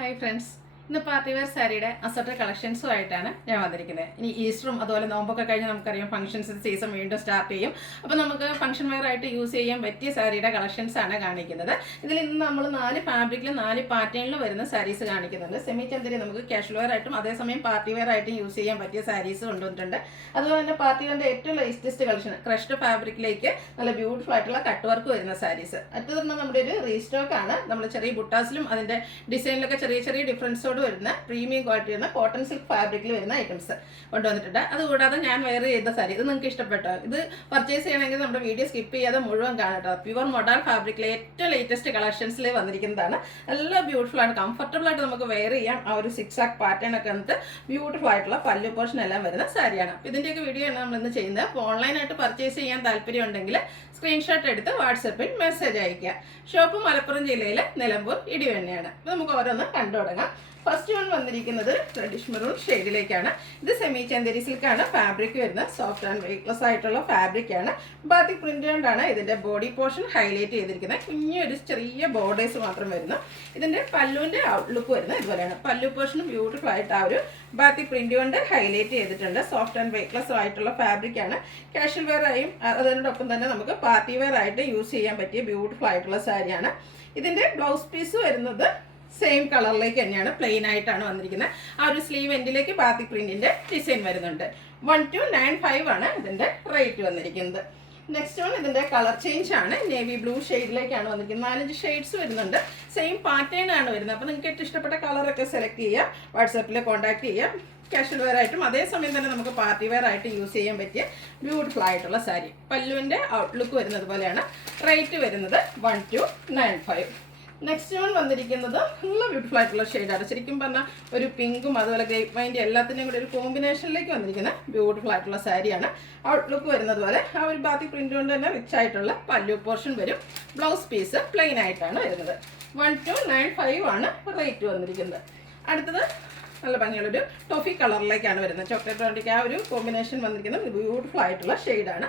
Hi friends. ഇന്ന് party wear സാരിയുടെ assert കളക്ഷൻസുമായിട്ടാണ് ഞാൻ വന്നിരിക്കുന്നത്. ഇനി ഈസ്റ്ററും അതുപോലെ നോമ്പൊക്കെ കഴിഞ്ഞ് നമുക്കറിയാം ഫംഗ്ഷൻസ് സീസൺ വീണ്ടും സ്റ്റാർട്ട് ചെയ്യും. അപ്പോൾ നമുക്ക് ഫംഗ്ഷൻ വെയർ ആയിട്ട് യൂസ് ചെയ്യാൻ പറ്റിയ സാരിയുടെ കളക്ഷൻസ് ആണ് കാണിക്കുന്നത്. ഇതിൽ ഇന്ന് നമ്മൾ 4 ഫാബ്രിക്കിലും 4 പാറ്റേണിലും വരുന്ന സാരീസ് കാണിക്കുന്നുണ്ട്. സെമി ചന്ദരി നമുക്ക് കാഷ്വൽ വെയർ ആയിട്ടും അതേസമയം പാർട്ടി വെയർ ആയിട്ടും യൂസ് ചെയ്യാൻ പറ്റിയ സാരീസ് കൊണ്ടുവന്നിട്ടുണ്ട്. അതുപോലെ തന്നെ പാർട്ടി വെയറിൻ്റെ ഏറ്റവും ലേറ്റസ്റ്റ് കളക്ഷൻ ക്രഷ്ഡ് ഫാബ്രിക്കിലേക്ക് നല്ല ബ്യൂട്ടിഫുൾ ആയിട്ടുള്ള കട്ട് വർക്ക് വരുന്ന സാരീസ്. അടുത്തത് നമ്മുടെ ഒരു റീസ്റ്റോക്ക് ആണ്. നമ്മൾ ചെറിയ ബുട്ടാസിലും അതിൻ്റെ ഡിസൈനിലൊക്കെ ചെറിയ ചെറിയ ഡിഫറൻസോട് വരുന്ന പ്രീമിയം ക്വാളിറ്റി വരുന്ന കോട്ടൺ സിൽക്ക് ഫാബ്രിക്കിൽ വരുന്ന ഐറ്റംസ് കൊണ്ടുവന്നിട്ടുണ്ട്. അതുകൂടാതെ ഞാൻ വെയർ ചെയ്ത സാരി ഇത് നിങ്ങൾക്ക് ഇഷ്ടപ്പെട്ടോ? ഇത് പർച്ചേസ് ചെയ്യണമെങ്കിൽ നമ്മുടെ വീഡിയോ സ്കിപ്പ് ചെയ്യാതെ മുഴുവൻ കാണട്ടോ. പ്യുവർ മോഡൽ ഫാബ്രിക്കിലെ ഏറ്റവും ലേറ്റസ്റ്റ് കളക്ഷൻസിൽ വന്നിരിക്കുന്നതാണ്. നല്ല ബ്യൂട്ടിഫുൾ ആണ്, കംഫർട്ടബിൾ ആയിട്ട് നമുക്ക് വെയർ ചെയ്യാം. ആ ഒരു 6 ആക്ക് പാറ്റേൺ ഒക്കെ വന്നിട്ട് ബ്യൂട്ടിഫുൾ ആയിട്ടുള്ള പല്ലു പോർഷൻ എല്ലാം വരുന്ന സാരിയാണ്. അപ്പോൾ ഇതിൻ്റെയൊക്കെ വീഡിയോ ആണ് നമ്മൾ ഇന്ന് ചെയ്യുന്നത്. അപ്പോൾ ഓൺലൈനായിട്ട് പർച്ചേസ് ചെയ്യാൻ താല്പര്യം ഉണ്ടെങ്കിൽ സ്ക്രീൻഷോട്ട് എടുത്ത് വാട്സപ്പിൽ മെസ്സേജ് അയയ്ക്കുക. ഷോപ്പ് മലപ്പുറം ജില്ലയിലെ നിലമ്പൂർ ഇടിവെണ്ണയാണ്. അപ്പോൾ നമുക്ക് ഓരോന്ന് കണ്ടു തുടങ്ങാം. ഫസ്റ്റ് വൺ വന്നിരിക്കുന്നത് റെഡിഷ് മെറൂൺ ഷെയ്ഡിലേക്കാണ്. ഇത് സെമി ചന്ദേരി സിൽക്കാണ് ഫാബ്രിക് വരുന്നത്. സോഫ്റ്റ് ആൻഡ് വെയ്റ്റ്ലെസ് ആയിട്ടുള്ള ഫാബ്രിക്കാണ്. ബാത്തിക് പ്രിന്റ് കൊണ്ടാണ് ഇതിൻ്റെ ബോഡി പോർഷൻ ഹൈലൈറ്റ് ചെയ്തിരിക്കുന്നത്. ഇനിയൊരു ചെറിയ ബോർഡേഴ്സ് മാത്രം വരുന്നു. ഇതിൻ്റെ പല്ലുവിൻ്റെ ഔട്ട്ലുക്ക് വരുന്നത് ഇതുപോലെയാണ്. പല്ലു പോർഷനും ബ്യൂട്ടിഫുൾ ആയിട്ട് ആ ഒരു ബാത്തിക് പ്രിന്റ് കൊണ്ട് ഹൈലൈറ്റ് ചെയ്തിട്ടുണ്ട്. സോഫ്റ്റ് ആൻഡ് വെയ്റ്റ്ലെസ് ആയിട്ടുള്ള ഫാബ്രിക്കാണ്. കാഷ്വൽ വെയർ ആയും അതിനോടൊപ്പം തന്നെ നമുക്ക് പാർട്ടി വെയർ ആയിട്ട് യൂസ് ചെയ്യാൻ പറ്റിയ ബ്യൂട്ടിഫുൾ ആയിട്ടുള്ള സാരിയാണ്. ഇതിൻ്റെ ബ്ലൗസ് പീസ് വരുന്നത് സെയിം കളറിലേക്ക് തന്നെയാണ്, പ്ലെയിൻ ആയിട്ടാണ് വന്നിരിക്കുന്നത്. ആ ഒരു സ്ലീവ് എൻഡിലേക്ക് ബാത്തിക് പ്രിന്റിന്റെ ഡിസൈൻ വരുന്നുണ്ട്. 1295 ആണ് ഇതിന്റെ റേറ്റ് വന്നിരിക്കുന്നത്. നെക്സ്റ്റ് വൺ ഇതിന്റെ കളർ ചേഞ്ച് ആണ്. നേവി ബ്ലൂ ഷെയ്ഡിലേക്കാണ് വന്നിരിക്കുന്നത്. 4-5 ഷെയ്ഡ്സ് വരുന്നുണ്ട്. സെയിം പാറ്റേൺ ആണ് വരുന്നത്. അപ്പോൾ നിങ്ങൾക്ക് ഏറ്റവും ഇഷ്ടപ്പെട്ട കളറൊക്കെ സെലക്ട് ചെയ്യുക, വാട്സാപ്പിൽ കോൺടാക്ട് ചെയ്യുക. കാഷ്വൽ വെയർ ആയിട്ടും അതേസമയം തന്നെ നമുക്ക് പാർട്ടി വെയർ ആയിട്ട് യൂസ് ചെയ്യാൻ പറ്റിയ ബ്യൂട്ടിഫുൾ ആയിട്ടുള്ള സാരി. പല്ലുവിൻ്റെ ഔട്ട്ലുക്ക് വരുന്നത് പോലെയാണ്. റേറ്റ് വരുന്നത് 1295. നെക്സ്റ്റ് വൺ വന്നിരിക്കുന്നത് നല്ല ബ്യൂട്ടിഫുൾ ആയിട്ടുള്ള ഷെയ്ഡാണ്. ശരിക്കും പറഞ്ഞാൽ ഒരു പിങ്കും അതുപോലെ ഗ്രേപ്പ് വൈൻ്റെ എല്ലാത്തിൻ്റെയും കൂടി ഒരു കോമ്പിനേഷനിലേക്ക് വന്നിരിക്കുന്ന ബ്യൂട്ടിഫുൾ ആയിട്ടുള്ള സാരിയാണ്. ഔട്ട്ലുക്ക് വരുന്നത് പോലെ ആ ഒരു ബാത്തിക് പ്രിന്റ് കൊണ്ട് തന്നെ റിച്ച് ആയിട്ടുള്ള പല്ലു പോർഷൻ വരും. ബ്ലൗസ് പീസ് പ്ലെയിൻ ആയിട്ടാണ് വരുന്നത്. 1295 ആണ് റേറ്റ് വന്നിരിക്കുന്നത്. അടുത്തത് നല്ല ഭംഗിയുള്ളൊരു ടോഫി കളറിലേക്കാണ് വരുന്നത്. ചോക്ലേറ്റ് ബ്രൗണിലേക്ക് ആ ഒരു കോമ്പിനേഷൻ വന്നിരിക്കുന്നത് ബ്യൂട്ടിഫുൾ ആയിട്ടുള്ള ഷെയ്ഡാണ്.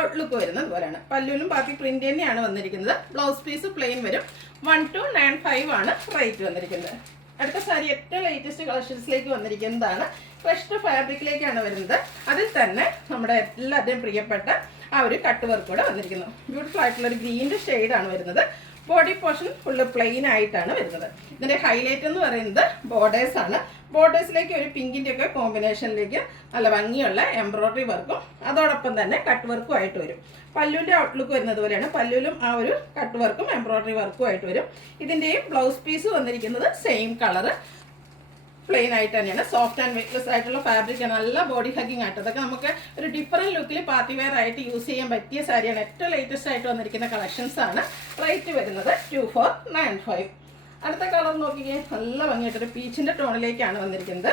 ഔട്ട്ലുക്ക് വരുന്നത് പോലെയാണ്. പല്ലുവിലും ബാക്കി പ്രിന്റ് തന്നെയാണ് വന്നിരിക്കുന്നത്. ബ്ലൗസ് പീസ് പ്ലെയിൻ വരും. 1295 ആണ് റേറ്റ് വന്നിരിക്കുന്നത്. അടുത്ത സാരി ഏറ്റവും ലേറ്റസ്റ്റ് കളക്ഷൻസിലേക്ക് വന്നിരിക്കുന്നതാണ്. ക്രഷ്ഡ് ഫാബ്രിക്കിലേക്കാണ് വരുന്നത്. അതിൽ തന്നെ നമ്മുടെ എല്ലാവരുടെയും പ്രിയപ്പെട്ട ആ ഒരു കട്ട് വർക്ക് കൂടെ വന്നിരിക്കുന്നു. ബ്യൂട്ടിഫുൾ ആയിട്ടുള്ള ഒരു ഗ്രീൻ്റെ ഷെയ്ഡാണ് വരുന്നത്. ബോഡി പോർഷൻ ഫുള്ള് പ്ലെയിൻ ആയിട്ടാണ് വരുന്നത്. ഇതിൻ്റെ ഹൈലൈറ്റ് എന്ന് പറയുന്നത് ബോർഡേഴ്സ് ആണ്. ബോർഡേഴ്സിലേക്ക് ഒരു പിങ്കിൻ്റെ ഒക്കെ കോമ്പിനേഷനിലേക്ക് നല്ല ഭംഗിയുള്ള എംബ്രോയ്ഡറി വർക്കും അതോടൊപ്പം തന്നെ കട്ട് വർക്കും ആയിട്ട് വരും. പല്ലുവിൻ്റെ ഔട്ട്ലുക്ക് വരുന്നത് പോലെയാണ്. പല്ലുവിലും ആ ഒരു കട്ട് വർക്കും എംബ്രോയ്ഡറി വർക്കും ആയിട്ട് വരും. ഇതിൻ്റെയും ബ്ലൗസ് പീസ് വന്നിരിക്കുന്നത് സെയിം കളറ് പ്ലെയിൻ ആയിട്ട് തന്നെയാണ്. സോഫ്റ്റ് ആൻഡ് വെയ്റ്റ്ലെസ് ആയിട്ടുള്ള ഫാബ്രിക്കാണ്. നല്ല ബോഡി ഹഗ്ഗിങ് ആയിട്ട് അതൊക്കെ നമുക്ക് ഒരു ഡിഫറെൻറ്റ് ലുക്കിൽ പാർട്ടി വെയർ ആയിട്ട് യൂസ് ചെയ്യാൻ പറ്റിയ സാരിയാണ്. ഏറ്റവും ലേറ്റസ്റ്റ് ആയിട്ട് വന്നിരിക്കുന്ന കളക്ഷൻസ് ആണ്. റേറ്റ് വരുന്നത് 2495. അടുത്ത കളർ നോക്കിക്കേ, നല്ല ഭംഗിയായിട്ടൊരു പീച്ചിൻ്റെ ടോണിലേക്കാണ് വന്നിരിക്കുന്നത്.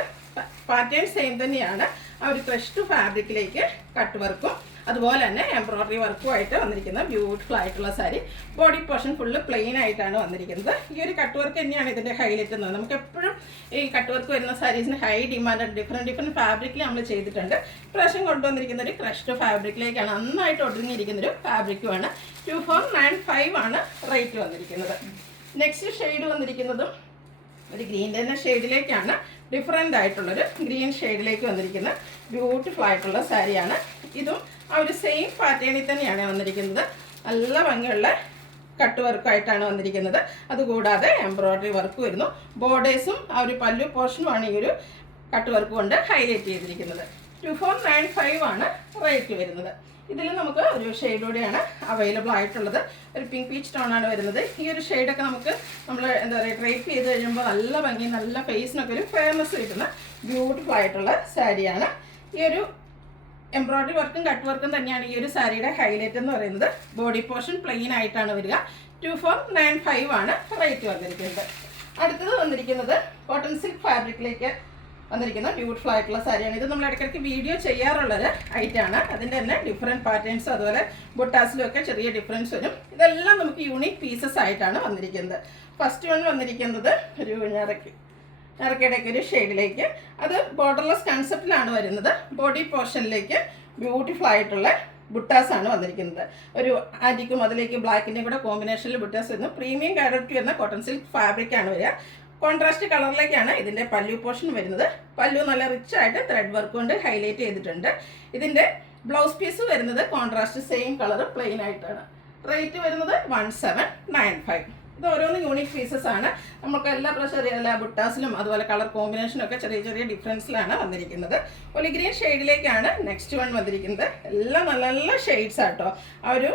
പാറ്റേൺ സെയിം തന്നെയാണ്. ആ ഒരു ക്രഷ്ഡ് ഫാബ്രിക്കിലേക്ക് കട്ട് വർക്കും അതുപോലെ തന്നെ എംബ്രോയ്ഡറി വർക്കും ആയിട്ട് വന്നിരിക്കുന്ന ബ്യൂട്ടിഫുൾ ആയിട്ടുള്ള sari. Body portion full plain ആയിട്ടാണ് വന്നിരിക്കുന്നത്. ഈ ഒരു കട്ട് വർക്ക് തന്നെയാണ് ഇതിൻ്റെ ഹൈലൈറ്റ് എന്ന്. നമുക്ക് എപ്പോഴും ഈ കട്ട് വർക്ക് വരുന്ന സാരീസിന് ഹൈ ഡിമാൻഡ് ഡിഫറെൻറ്റ് ഫാബ്രിക്കിൽ നമ്മൾ ചെയ്തിട്ടുണ്ട്. ഇപ്രാവശ്യം കൊണ്ടുവന്നിരിക്കുന്ന ഒരു ക്രഷ്ഡ് ഫാബ്രിക്കിലേക്കാണ്. നന്നായിട്ട് ഒതുങ്ങിയിരിക്കുന്നൊരു ഫാബ്രിക്കുമാണ്. 2495 ആണ് റേറ്റ് വന്നിരിക്കുന്നത്. നെക്സ്റ്റ് ഷെയ്ഡ് വന്നിരിക്കുന്നതും ഒരു ഗ്രീൻ തന്നെ ഷെയ്ഡിലേക്കാണ്. ഡിഫറെൻ്റ് ആയിട്ടുള്ളൊരു ഗ്രീൻ ഷെയ്ഡിലേക്ക് വന്നിരിക്കുന്ന ബ്യൂട്ടിഫുൾ ആയിട്ടുള്ള സാരിയാണ്. ഇതും ആ ഒരു സെയിം പാറ്റേണിൽ തന്നെയാണ് വന്നിരിക്കുന്നത്. നല്ല ഭംഗിയുള്ള കട്ട് വർക്കായിട്ടാണ് വന്നിരിക്കുന്നത്. അതുകൂടാതെ എംബ്രോയ്ഡറി വർക്ക് വരുന്നു. ബോർഡേഴ്സും ആ ഒരു പല്ലു പോർഷനുമാണ് ഈ ഒരു കട്ട് വർക്ക് കൊണ്ട് ഹൈലൈറ്റ് ചെയ്തിരിക്കുന്നത്. 2495 ആണ് റേറ്റ് വരുന്നത്. ഇതിൽ നമുക്ക് ഒരു ഷെയ്ഡോടെയാണ് അവൈലബിൾ ആയിട്ടുള്ളത്. ഒരു പിങ്ക് പീച്ച് ടോണാണ് വരുന്നത്. ഈ ഒരു ഷെയ്ഡൊക്കെ നമുക്ക് നമ്മൾ എന്താ പറയുക ഡ്രൈപ്പ് ചെയ്ത് കഴിയുമ്പോൾ നല്ല ഭംഗി, നല്ല ഫേസിനൊക്കെ ഒരു ഫെയർനെസ് കിട്ടുന്ന ബ്യൂട്ടിഫുൾ ആയിട്ടുള്ള സാരിയാണ്. ഈ ഒരു എംബ്രോയ്ഡറി വർക്കും കട്ട് വർക്കും തന്നെയാണ് ഈ ഒരു സാരിയുടെ ഹൈലൈറ്റ് എന്ന് പറയുന്നത്. ബോഡി പോർഷൻ പ്ലെയിൻ ആയിട്ടാണ് വരിക. 2495 ആണ് റേറ്റ് വന്നിരിക്കുന്നത്. അടുത്തത് വന്നിരിക്കുന്നത് കോട്ടൺ സിൽക്ക് ഫാബ്രിക്കിലേക്ക് വന്നിരിക്കുന്ന ബ്യൂട്ടിഫുൾ ആയിട്ടുള്ള സാരിയാണ്. ഇത് നമ്മൾ ഇടയ്ക്കിടയ്ക്ക് വീഡിയോ ചെയ്യാറുള്ളൊരു ഐറ്റമാണ്. അതിൻ്റെ തന്നെ ഡിഫറെൻറ്റ് പാറ്റേൺസ് അതുപോലെ ബുട്ടാസിലും ഒക്കെ ചെറിയ ഡിഫറൻസ് വരും. ഇതെല്ലാം നമുക്ക് യൂണിക് പീസസ് ആയിട്ടാണ് വന്നിരിക്കുന്നത്. ഫസ്റ്റ് വൺ വന്നിരിക്കുന്നത് ഒരു ഞറക്കയുടെയൊക്കെ ഒരു ഷെയ്ഡിലേക്ക്, അത് ബോർഡർലെസ് കൺസെപ്റ്റിലാണ് വരുന്നത്. ബോഡി പോർഷനിലേക്ക് ബ്യൂട്ടിഫുൾ ആയിട്ടുള്ള ബുട്ടാസാണ് വന്നിരിക്കുന്നത്. ഒരു ആൻറ്റിക്കും അതിലേക്ക് ബ്ലാക്കിൻ്റെയും കൂടെ കോമ്പിനേഷനിൽ ബുട്ടാസ് വരുന്നു. പ്രീമിയം ക്വാളിറ്റി വരുന്ന കോട്ടൺ സിൽക്ക് ഫാബ്രിക്കാണ് വരിക. കോൺട്രാസ്റ്റ് കളറിലേക്കാണ് ഇതിൻ്റെ പല്ലു പോർഷൻ വരുന്നത്. പല്ലു നല്ല റിച്ച് ആയിട്ട് ത്രെഡ് വർക്ക് കൊണ്ട് ഹൈലൈറ്റ് ചെയ്തിട്ടുണ്ട്. ഇതിൻ്റെ ബ്ലൗസ് പീസ് വരുന്നത് കോൺട്രാസ്റ്റ് സെയിം കളർ പ്ലെയിൻ ആയിട്ടാണ്. റേറ്റ് വരുന്നത് 1795. ഇത് ഓരോന്ന് യൂണിക് പീസസ് ആണ്. നമുക്ക് എല്ലാ ചെറിയ ബുട്ടാസിലും അതുപോലെ കളർ കോമ്പിനേഷനും ഒക്കെ ചെറിയ ചെറിയ ഡിഫറൻസിലാണ് വന്നിരിക്കുന്നത്. ഒലിഗ്രീൻ ഷെയ്ഡിലേക്കാണ് നെക്സ്റ്റ് വൺ വന്നിരിക്കുന്നത്. എല്ലാം നല്ല നല്ല ഷെയ്ഡ്സ് ആട്ടോ. ആ ഒരു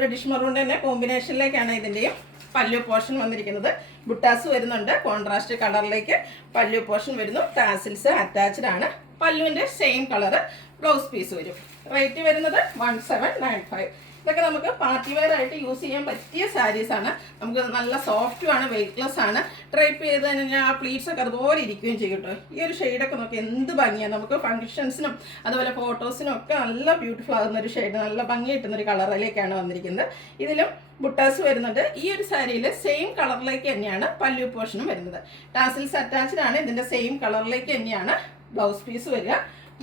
റെഡിഷ് മറൂൺ തന്നെ കോമ്പിനേഷനിലേക്കാണ് ഇതിൻ്റെയും പല്ലു പോർഷൻ വന്നിരിക്കുന്നത്. ബുട്ടാസ് വരുന്നുണ്ട്, കോൺട്രാസ്റ്റ് കളറിലേക്ക് പല്ലു പോർഷൻ വരുന്നു. ടാസിൽസ് അറ്റാച്ച്ഡ് ആണ്. പല്ലുവിൻ്റെ സെയിം കളറ് ബ്ലൗസ് പീസ് വരും. റേറ്റ് വരുന്നത് 1795. ഇതൊക്കെ നമുക്ക് പാർട്ടി വെയർ ആയിട്ട് യൂസ് ചെയ്യാൻ പറ്റിയ സാരീസാണ്. നമുക്ക് നല്ല സോഫ്റ്റുമാണ്, വെയ്റ്റ്ലെസ് ആണ്. ഡ്രൈപ്പ് ചെയ്ത് കഴിഞ്ഞാൽ ആ പ്ലീറ്റ്സ് ഒക്കെ അതുപോലെ ഇരിക്കുകയും ചെയ്യും കേട്ടോ. ഈ ഒരു ഷെയ്ഡൊക്കെ നോക്കി എന്ത് ഭംഗിയാണ്. നമുക്ക് ഫംഗ്ഷൻസിനും അതുപോലെ ഫോട്ടോസിനും ഒക്കെ നല്ല ബ്യൂട്ടിഫുൾ ആകുന്ന ഒരു ഷെയ്ഡ്, നല്ല ഭംഗി കിട്ടുന്നൊരു കളറിലേക്കാണ് വന്നിരിക്കുന്നത്. ഇതിലും ബുട്ടാസ് വരുന്നുണ്ട്. ഈ ഒരു സാരിയിൽ സെയിം കളറിലേക്ക് തന്നെയാണ് പല്ലു പോർഷനും വരുന്നത്. ടാസിൽസ് അറ്റാച്ച്ഡ് ആണ്. ഇതിൻ്റെ സെയിം കളറിലേക്ക് തന്നെയാണ് ബ്ലൗസ് പീസ് വരിക.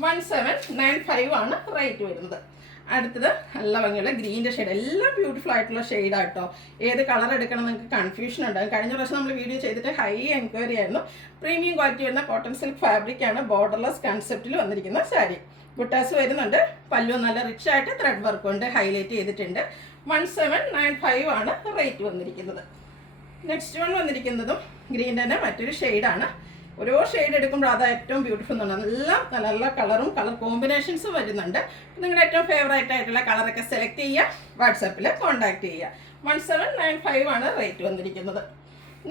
1795 ആണ് റേറ്റ് വരുന്നത്. അടുത്തത് നല്ല ഭംഗിയുള്ള ഗ്രീൻ്റെ ഷെയ്ഡ്. എല്ലാം ബ്യൂട്ടിഫുൾ ആയിട്ടുള്ള ഷെയ്ഡാട്ടോ. ഏത് കളർ എടുക്കണം നിങ്ങൾക്ക് കൺഫ്യൂഷൻ ഉണ്ടാകും. കഴിഞ്ഞ പ്രാവശ്യം നമ്മൾ വീഡിയോ ചെയ്തിട്ട് ഹൈ എൻക്വയറി ആയിരുന്നു. പ്രീമിയം ക്വാളിറ്റി വരുന്ന കോട്ടൺ സിൽക്ക് ഫാബ്രിക്കാണ് ബോർഡർലെസ് കൺസെപ്റ്റിൽ വന്നിരിക്കുന്ന സാരി. ബുട്ടാസ് വരുന്നുണ്ട്. പല്ലു നല്ല റിച്ച് ആയിട്ട് ത്രെഡ് വർക്ക് കൊണ്ട് ഹൈലൈറ്റ് ചെയ്തിട്ടുണ്ട്. 1795 ആണ് റേറ്റ് വന്നിരിക്കുന്നത്. നെക്സ്റ്റ് വൺ വന്നിരിക്കുന്നതും ഗ്രീൻ തന്നെ മറ്റൊരു ഷെയ്ഡാണ്. ഓരോ ഷെയ്ഡ് എടുക്കുമ്പോൾ അത് ഏറ്റവും ബ്യൂട്ടിഫുൾ എന്നാണ്. എല്ലാം നല്ല നല്ല കളറും കളർ കോമ്പിനേഷൻസും വരുന്നുണ്ട്. നിങ്ങളുടെ ഏറ്റവും ഫേവറേറ്റ് ആയിട്ടുള്ള കളറൊക്കെ സെലക്ട് ചെയ്യുക, വാട്സാപ്പിൽ കോൺടാക്ട് ചെയ്യുക. 1795 ആണ് റേറ്റ് വന്നിരിക്കുന്നത്.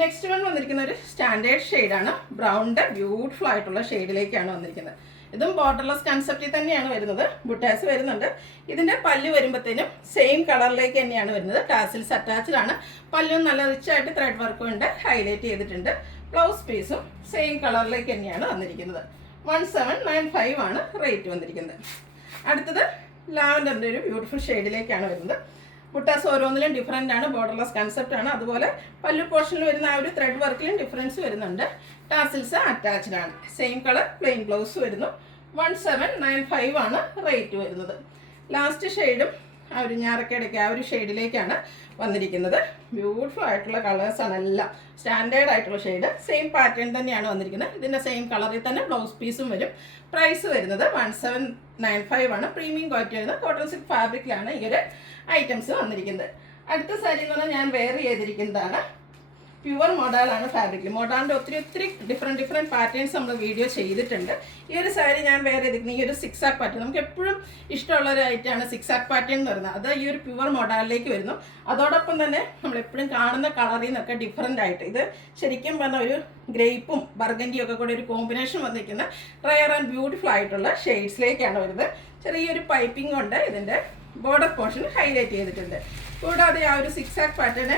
നെക്സ്റ്റ് വൺ വന്നിരിക്കുന്ന ഒരു സ്റ്റാൻഡേർഡ് ഷെയ്ഡാണ്. ബ്രൗണിൻ്റെ ബ്യൂട്ടിഫുൾ ആയിട്ടുള്ള ഷെയ്ഡിലേക്കാണ് വന്നിരിക്കുന്നത്. ഇതും ബോർഡർലെസ് കൺസെപ്റ്റിൽ തന്നെയാണ് വരുന്നത്. ബുട്ടാസ് വരുന്നുണ്ട്. ഇതിൻ്റെ പല്ല് വരുമ്പോഴത്തേനും സെയിം കളറിലേക്ക് തന്നെയാണ് വരുന്നത്. ടാസിൽസ് അറ്റാച്ച്ഡ് ആണ്. പല്ലും നല്ല റിച്ചായിട്ട് ത്രെഡ് വർക്ക് കൊണ്ട് ഹൈലൈറ്റ് ചെയ്തിട്ടുണ്ട്. ബ്ലൗസ് പീസും സെയിം കളറിലേക്ക് തന്നെയാണ് വന്നിരിക്കുന്നത്. 1795 ആണ് റേറ്റ് വന്നിരിക്കുന്നത്. അടുത്തത് ലാവൻഡറിൻ്റെ ഒരു ബ്യൂട്ടിഫുൾ ഷെയ്ഡിലേക്കാണ് വരുന്നത്. ബുട്ടാസ് ഓരോന്നിലും ഡിഫറൻ്റ് ആണ്. ബോർഡർലെസ് കൺസെപ്റ്റ് ആണ്. അതുപോലെ പല്ലു പോർഷനിൽ വരുന്ന ആ ഒരു ത്രെഡ് വർക്കിലും ഡിഫറൻസ് വരുന്നുണ്ട്. ടാസിൽസ് അറ്റാച്ച്ഡ് ആണ്. സെയിം കളർ പ്ലെയിൻ ബ്ലൗസ് വരുന്നു. 1795 ആണ് റേറ്റ് വരുന്നത്. ലാസ്റ്റ് ഷെയ്ഡും ആ ഒരു ഞാറക്കടയ്ക്ക് ആ ഒരു ഷെയ്ഡിലേക്കാണ് വന്നിരിക്കുന്നത്. ബ്യൂട്ടിഫുൾ ആയിട്ടുള്ള കളേഴ്സാണ് എല്ലാം. സ്റ്റാൻഡേർഡ് ആയിട്ടുള്ള ഷെയ്ഡ്. സെയിം പാറ്റേൺ തന്നെയാണ് വന്നിരിക്കുന്നത്. ഇതിൻ്റെ സെയിം കളറിൽ തന്നെ ബ്ലൗസ് പീസും വരും. പ്രൈസ് വരുന്നത് 1795 ആണ്. പ്രീമിയം ക്വാളിറ്റി വരുന്ന കോട്ടൺ സിൽക്ക് ഫാബ്രിക്കിലാണ് ഈ ഒരു ഐറ്റംസ് വന്നിരിക്കുന്നത്. അടുത്ത സാരി എന്ന് പറഞ്ഞാൽ ഞാൻ വെയർ ചെയ്തിരിക്കുന്നതാണ്. പ്യുവർ മൊഡാലാണ് ഫാബ്രിക്കിൽ. മൊഡാലിൻ്റെ ഒത്തിരി ഡിഫറെൻറ്റ് പാറ്റേൺസ് നമ്മൾ വീഡിയോ ചെയ്തിട്ടുണ്ട്. ഈ ഒരു സാരി ഞാൻ വെയർ ചെയ്തിരിക്കുന്നത് ഈ ഒരു സിക്സ് ആക്ക് പാറ്റേൺ. നമുക്ക് എപ്പോഴും ഇഷ്ടമുള്ള ഒരു ഐറ്റമാണ് സിക്സ് ആക്ക് പാറ്റേൺ എന്ന് പറയുന്നത്. അത് ഈ ഒരു പ്യുവർ മൊഡാലിലേക്ക് വരുന്നു. അതോടൊപ്പം തന്നെ നമ്മളെപ്പോഴും കാണുന്ന കളറിൽ നിന്നൊക്കെ ഡിഫറെൻ്റ് ആയിട്ട് ഇത് ശരിക്കും പറഞ്ഞാൽ ഒരു ഗ്രേപ്പും ബർഗൻഡിയും ഒക്കെ കൂടെ ഒരു കോമ്പിനേഷൻ വന്നിരിക്കുന്ന റയർ ആൻഡ് ബ്യൂട്ടിഫുൾ ആയിട്ടുള്ള ഷെയ്ഡ്സിലേക്കാണ് വരുന്നത്. ചെറിയൊരു പൈപ്പിംഗ് കൊണ്ട് ഇതിൻ്റെ ബോർഡർ പോർഷൻ ഹൈലൈറ്റ് ചെയ്തിട്ടുണ്ട്. കൂടാതെ ആ ഒരു സിക്സ് ആക്ക് പാറ്റേൺ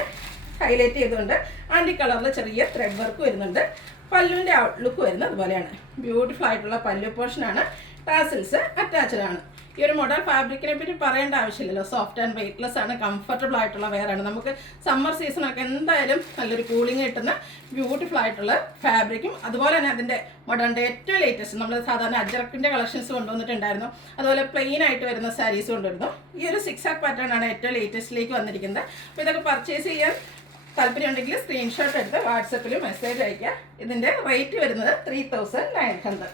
ഹൈലൈറ്റ് ചെയ്തുകൊണ്ട് ആൻറ്റി കളറിൽ ചെറിയ ത്രെഡ് വർക്ക് വരുന്നുണ്ട്. പല്ലുവിൻ്റെ ഔട്ട്ലുക്ക് വരുന്നത് അതുപോലെയാണ്. ബ്യൂട്ടിഫുൾ ആയിട്ടുള്ള പല്ലു പോർഷനാണ്. ടാസിൽസ് അറ്റാച്ച്ഡ് ആണ്. ഈ ഒരു മോഡൽ ഫാബ്രിക്കിനെ പറ്റി പറയേണ്ട ആവശ്യമില്ലല്ലോ. സോഫ്റ്റ് ആൻഡ് വെയ്റ്റ്ലെസ് ആണ്. കംഫർട്ടബിൾ ആയിട്ടുള്ള വെയറാണ്. നമുക്ക് സമ്മർ സീസണൊക്കെ എന്തായാലും നല്ലൊരു കൂളിംഗ് കിട്ടുന്ന ബ്യൂട്ടിഫുൾ ആയിട്ടുള്ള ഫാബ്രിക്കും അതുപോലെ തന്നെ അതിൻ്റെ മോഡലിൻ്റെ ഏറ്റവും ലേറ്റസ്റ്റ് നമ്മൾ സാധാരണ അജ്രക്കിൻ്റെ കളക്ഷൻസ് കൊണ്ടുവന്നിട്ടുണ്ടായിരുന്നു. അതുപോലെ പ്ലെയിൻ ആയിട്ട് വരുന്ന സാരീസ് കൊണ്ടുവരുന്നു. ഈ ഒരു സിക്സ് ആക്ക് പാറ്റേൺ ആണ് ഏറ്റവും ലേറ്റസ്റ്റിലേക്ക് വന്നിരിക്കുന്നത്. അപ്പോൾ ഇതൊക്കെ പർച്ചേസ് ചെയ്യാൻ താല്പര്യമുണ്ടെങ്കിൽ സ്ക്രീൻഷോട്ട് എടുത്ത് വാട്സപ്പിൽ മെസ്സേജ് അയയ്ക്കുക. ഇതിൻ്റെ റേറ്റ് വരുന്നത് 3900.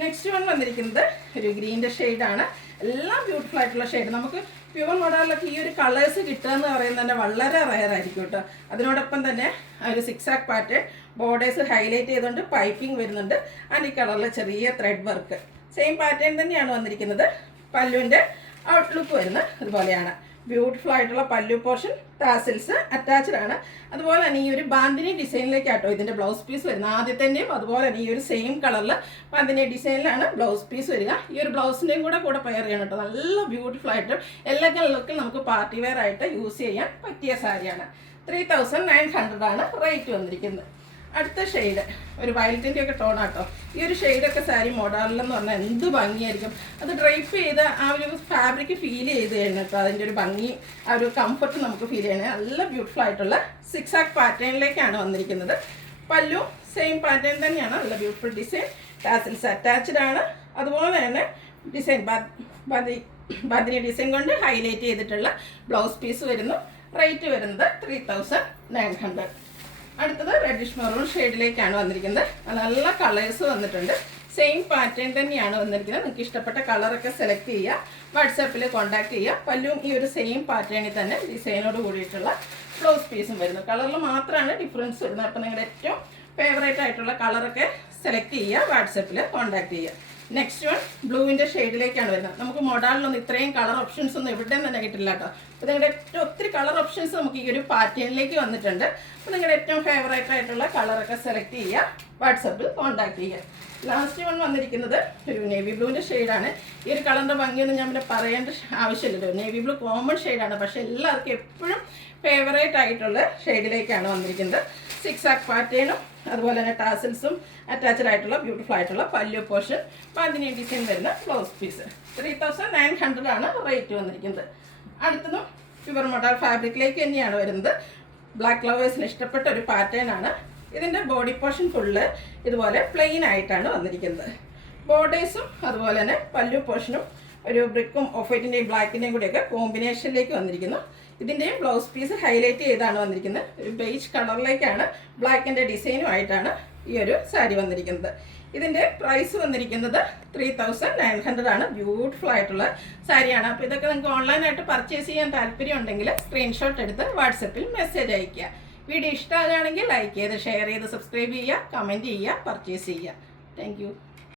നെക്സ്റ്റ് വൺ വന്നിരിക്കുന്നത് ഒരു ഗ്രീൻ്റെ ഷെയ്ഡാണ്. എല്ലാം ബ്യൂട്ടിഫുൾ ആയിട്ടുള്ള ഷെയ്ഡ്. നമുക്ക് പ്യുവർ മോഡലിലൊക്കെ ഈ ഒരു കളേഴ്സ് കിട്ടുക എന്ന് പറയുന്നത് തന്നെ വളരെ റയർ ആയിരിക്കും കേട്ടോ. അതിനോടൊപ്പം തന്നെ ആ ഒരു സിക്സ് ആക്ക് പാറ്റേൺ ബോർഡേഴ്സ് ഹൈലൈറ്റ് ചെയ്തുകൊണ്ട് പൈപ്പിംഗ് വരുന്നുണ്ട്. ആൻഡ് ഈ കളറിൽ ചെറിയ ത്രെഡ് വർക്ക് സെയിം പാറ്റേൺ തന്നെയാണ് വന്നിരിക്കുന്നത്. പല്ലുവിൻ്റെ ഔട്ട്ലുക്ക് വരുന്നത് അതുപോലെയാണ്. ബ്യൂട്ടിഫുൾ ആയിട്ടുള്ള പല്ലു പോർഷൻ. ടാസിൽസ് അറ്റാച്ച്ഡ് ആണ്. അതുപോലെ തന്നെ ഈ ഒരു ബാന്തിനി ഡിസൈനിലേക്കാട്ടോ ഇതിൻ്റെ ബ്ലൗസ് പീസ് വരുന്നത്. ആദ്യത്തെൻ്റെയും അതുപോലെ തന്നെ ഈ ഒരു സെയിം കളറിൽ ബാന്തിനി ഡിസൈനിലാണ് ബ്ലൗസ് പീസ് വരിക. ഈ ഒരു ബ്ലൗസിൻ്റെയും കൂടെ പെയർ ചെയ്യണം കേട്ടോ. നല്ല ബ്യൂട്ടിഫുൾ ആയിട്ട് എല്ലാ ലുക്കിൽ നമുക്ക് പാർട്ടി വെയർ ആയിട്ട് യൂസ് ചെയ്യാൻ പറ്റിയ സാരിയാണ്. 3900 ആണ് റേറ്റ് വന്നിരിക്കുന്നത്. അടുത്ത ഷെയ്ഡ് ഒരു വയലറ്റിൻ്റെ ഒക്കെ ടോണാട്ടോ. ഈ ഒരു ഷെയ്ഡൊക്കെ സാരി മോഡലിലെന്ന് പറഞ്ഞാൽ എന്ത് ഭംഗിയായിരിക്കും. അത് ഡ്രൈപ്പ് ചെയ്ത് ആ ഒരു ഫാബ്രിക് ഫീൽ ചെയ്ത് കഴിഞ്ഞിട്ടോ അതിൻ്റെ ഒരു ഭംഗി ആ ഒരു കംഫർട്ട് നമുക്ക് ഫീൽ ചെയ്യണേ. നല്ല ബ്യൂട്ടിഫുൾ ആയിട്ടുള്ള സിക്സ് ആക്ക് പാറ്റേണിലേക്കാണ് വന്നിരിക്കുന്നത്. പല്ലു സെയിം പാറ്റേൺ തന്നെയാണ്. നല്ല ബ്യൂട്ടിഫുൾ ഡിസൈൻ. ടാസിൽസ് അറ്റാച്ച്ഡ് ആണ്. അതുപോലെ തന്നെ ഡിസൈൻ ബാന്തിനി ഡിസൈൻ കൊണ്ട് ഹൈലൈറ്റ് ചെയ്തിട്ടുള്ള ബ്ലൗസ് പീസ് വരുന്നു. റേറ്റ് വരുന്നത് 3900. അടുത്തത് റെഡിഷ് മെറൂൺ ഷെയ്ഡിലേക്കാണ് വന്നിരിക്കുന്നത്. നല്ല കളേഴ്സ് വന്നിട്ടുണ്ട്. സെയിം പാറ്റേൺ തന്നെയാണ് വന്നിരിക്കുന്നത്. നിങ്ങൾക്ക് ഇഷ്ടപ്പെട്ട കളറൊക്കെ സെലക്ട് ചെയ്യുക, വാട്സാപ്പിൽ കോൺടാക്ട് ചെയ്യുക. പല്ലും ഈ ഒരു സെയിം പാറ്റേണിൽ തന്നെ ഡിസൈനോട് കൂടിയിട്ടുള്ള ബ്ലൗസ് പീസും വരുന്നു. കളറിൽ മാത്രമാണ് ഡിഫറൻസ് വരുന്നത്. അപ്പോൾ നിങ്ങളുടെ ഏറ്റവും ഫേവറേറ്റ് ആയിട്ടുള്ള കളറൊക്കെ സെലക്ട് ചെയ്യുക, വാട്സാപ്പിൽ കോൺടാക്ട് ചെയ്യുക. നെക്സ്റ്റ് വൺ ബ്ലൂവിൻ്റെ ഷെയ്ഡിലേക്കാണ് വരുന്നത്. നമുക്ക് മൊഡാളിലൊന്നും ഇത്രയും കളർ ഓപ്ഷൻസ് ഒന്നും എവിടെയും തന്നെ കിട്ടില്ല കേട്ടോ. അപ്പോൾ നിങ്ങളുടെ ഏറ്റവും ഒത്തിരി കളർ ഓപ്ഷൻസ് നമുക്ക് ഈ ഒരു പാറ്റേണിലേക്ക് വന്നിട്ടുണ്ട്. അപ്പോൾ നിങ്ങളുടെ ഏറ്റവും ഫേവറേറ്റ് ആയിട്ടുള്ള കളറൊക്കെ സെലക്ട് ചെയ്യുക, വാട്സാപ്പിൽ കോൺടാക്ട് ചെയ്യുക. ലാസ്റ്റ് വൺ വന്നിരിക്കുന്നത് ഒരു നേവി ബ്ലൂവിൻ്റെ ഷെയ്ഡാണ്. ഈ ഒരു കളറിൻ്റെ ഭംഗിയൊന്നും ഞാൻ പിന്നെ പറയേണ്ട ആവശ്യമില്ലല്ലോ. നേവി ബ്ലൂ കോമൺ ഷെയ്ഡാണ്, പക്ഷേ എല്ലാവർക്കും എപ്പോഴും ഫേവറേറ്റ് ആയിട്ടുള്ള ഷെയ്ഡിലേക്കാണ് വന്നിരിക്കുന്നത്. 6 ആക്ക് പാറ്റേണും അതുപോലെ തന്നെ ടാസിൽസും അറ്റാച്ച്ഡ് ആയിട്ടുള്ള ബ്യൂട്ടിഫുൾ ആയിട്ടുള്ള പല്ലു പോർഷൻ, ബാന്തിനി ഡിസൈൻ വരുന്ന ബ്ലൗസ് പീസ്. 3900 ആണ് റേറ്റ് വന്നിരിക്കുന്നത്. അടുത്തതും പ്യുവർ മൊഡാൾ ഫാബ്രിക്കിലേക്ക് തന്നെയാണ് വരുന്നത്. ബ്ലാക്ക് ലവേഴ്സിന് ഇഷ്ടപ്പെട്ട ഒരു പാറ്റേൺ ആണ്. ഇതിൻ്റെ ബോഡി പോർഷൻ ഫുള്ള് ഇതുപോലെ പ്ലെയിൻ ആയിട്ടാണ് വന്നിരിക്കുന്നത്. ബോർഡേഴ്സും അതുപോലെ തന്നെ പല്ലു പോർഷനും ഒരു ബ്രിക്കും ഓഫ് വൈറ്റിൻ്റെയും ബ്ലാക്കിൻ്റെയും കൂടെയൊക്കെ കോമ്പിനേഷനിലേക്ക് വന്നിരിക്കുന്നു. ഇതിൻ്റെയും ബ്ലൗസ് പീസ് ഹൈലൈറ്റ് ചെയ്താണ് വന്നിരിക്കുന്നത്. ഒരു ബേജ് കളറിലേക്കാണ് ബ്ലാക്കിൻ്റെ ഡിസൈനും ആയിട്ടാണ് ഈ ഒരു സാരി വന്നിരിക്കുന്നത്. ഇതിൻ്റെ പ്രൈസ് വന്നിരിക്കുന്നത് 3900 ആണ്. ബ്യൂട്ടിഫുൾ ആയിട്ടുള്ള സാരിയാണ്. അപ്പോൾ ഇതൊക്കെ നിങ്ങൾക്ക് ഓൺലൈനായിട്ട് പർച്ചേസ് ചെയ്യാൻ താല്പര്യം ഉണ്ടെങ്കിൽ സ്ക്രീൻഷോട്ട് എടുത്ത് വാട്സപ്പിൽ മെസ്സേജ് അയയ്ക്കുക. വീഡിയോ ഇഷ്ടമാകുകയാണെങ്കിൽ ലൈക്ക് ചെയ്ത് ഷെയർ ചെയ്ത് സബ്സ്ക്രൈബ് ചെയ്യുക, കമൻറ്റ് ചെയ്യുക, പർച്ചേസ് ചെയ്യുക. താങ്ക്